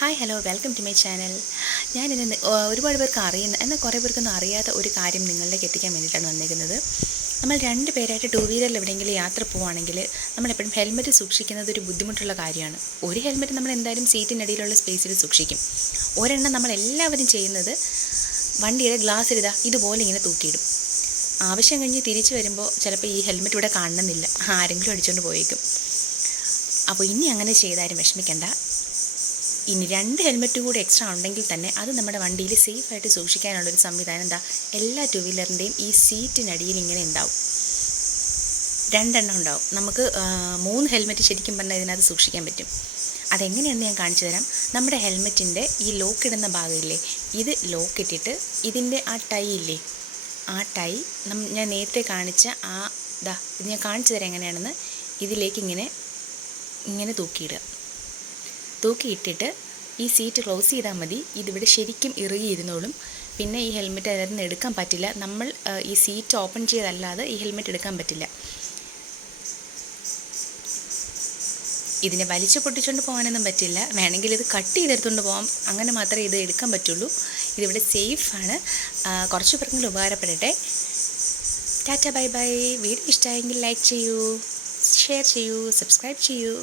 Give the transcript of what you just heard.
Hi hello welcome to my channel. ഞാനിന്ന് ഒരുപാട് പേർക്ക് അറിയുന്ന എന്നാൽ കുറേ പേർക്കൊന്നും അറിയാത്ത ഒരു കാര്യം നിങ്ങളിലേക്ക് എത്തിക്കാൻ വേണ്ടിയിട്ടാണ് വന്നിരിക്കുന്നത്. നമ്മൾ രണ്ട് പേരായിട്ട് ടൂ വീലറിൽ എവിടെയെങ്കിലും യാത്ര പോവുകയാണെങ്കിൽ നമ്മളെപ്പോഴും ഹെൽമെറ്റ് സൂക്ഷിക്കുന്നത് ഒരു ബുദ്ധിമുട്ടുള്ള കാര്യമാണ്. ഒരു ഹെൽമെറ്റ് നമ്മൾ എന്തായാലും സീറ്റിനടിയിലുള്ള സ്പേസിൽ സൂക്ഷിക്കും. ഒരെണ്ണം നമ്മളെല്ലാവരും ചെയ്യുന്നത് വണ്ടിയുടെ ഗ്ലാസ്സിൽ ഇതുപോലെ ഇങ്ങനെ തൂക്കിയിടും. ആവശ്യം കഴിഞ്ഞ് തിരിച്ചു വരുമ്പോൾ ചിലപ്പോൾ ഈ ഹെൽമെറ്റ് ഇവിടെ കാണണമെന്നില്ല, ആരെങ്കിലും അടിച്ചുകൊണ്ട് പോയേക്കും. അപ്പോൾ ഇനി അങ്ങനെ ചെയ്താലും വിഷമിക്കേണ്ട. ഇനി രണ്ട് ഹെൽമെറ്റ് കൂടി എക്സ്ട്രാ ഉണ്ടെങ്കിൽ തന്നെ അത് നമ്മുടെ വണ്ടിയിൽ സേഫായിട്ട് സൂക്ഷിക്കാനുള്ളൊരു സംവിധാനം എല്ലാ ടു വീലറിൻ്റെയും ഈ സീറ്റിനടിയിൽ ഇങ്ങനെ ഉണ്ടാവും. രണ്ടെണ്ണം ഉണ്ടാവും. നമുക്ക് 3 ഹെൽമെറ്റ് ശരിക്കും പറഞ്ഞാൽ ഇതിനകത്ത് സൂക്ഷിക്കാൻ പറ്റും. അതെങ്ങനെയാണെന്ന് ഞാൻ കാണിച്ചു തരാം. നമ്മുടെ ഹെൽമെറ്റിൻ്റെ ഈ ലോക്കിടുന്ന ഭാഗമില്ലേ, ഇത് ലോക്കിട്ടിട്ട് ഇതിൻ്റെ ആ ടൈ ഇല്ലേ, ആ ടൈ ഞാൻ നേരത്തെ കാണിച്ച ഇത് ഞാൻ കാണിച്ചു തരാം എങ്ങനെയാണെന്ന്. ഇതിലേക്ക് ഇങ്ങനെ തൂക്കിയിട്ടിട്ട് ഈ സീറ്റ് ക്ലോസ് ചെയ്താൽ മതി. ഇതിവിടെ ശരിക്കും ഇറുകിയിരുന്നോളും. പിന്നെ ഈ ഹെൽമെറ്റ് അതിൽ നിന്ന് എടുക്കാൻ പറ്റില്ല. നമ്മൾ ഈ സീറ്റ് ഓപ്പൺ ചെയ്തല്ലാതെ ഈ ഹെൽമെറ്റ് എടുക്കാൻ പറ്റില്ല. ഇതിനെ വലിച്ചു പൊട്ടിച്ചുകൊണ്ട് പോകാനൊന്നും പറ്റില്ല. വേണമെങ്കിൽ ഇത് കട്ട് ചെയ്തെടുത്തുകൊണ്ട് പോകാം, അങ്ങനെ മാത്രമേ ഇത് എടുക്കാൻ പറ്റുള്ളൂ. ഇതിവിടെ സേഫാണ്. കുറച്ച് പേർക്കെങ്കിലും ഉപകാരപ്പെടട്ടെ. Tata bye bye. വീഡിയോ ഇഷ്ടമായെങ്കിൽ ലൈക്ക് ചെയ്യൂ, ഷെയർ ചെയ്യൂ, സബ്സ്ക്രൈബ് ചെയ്യൂ.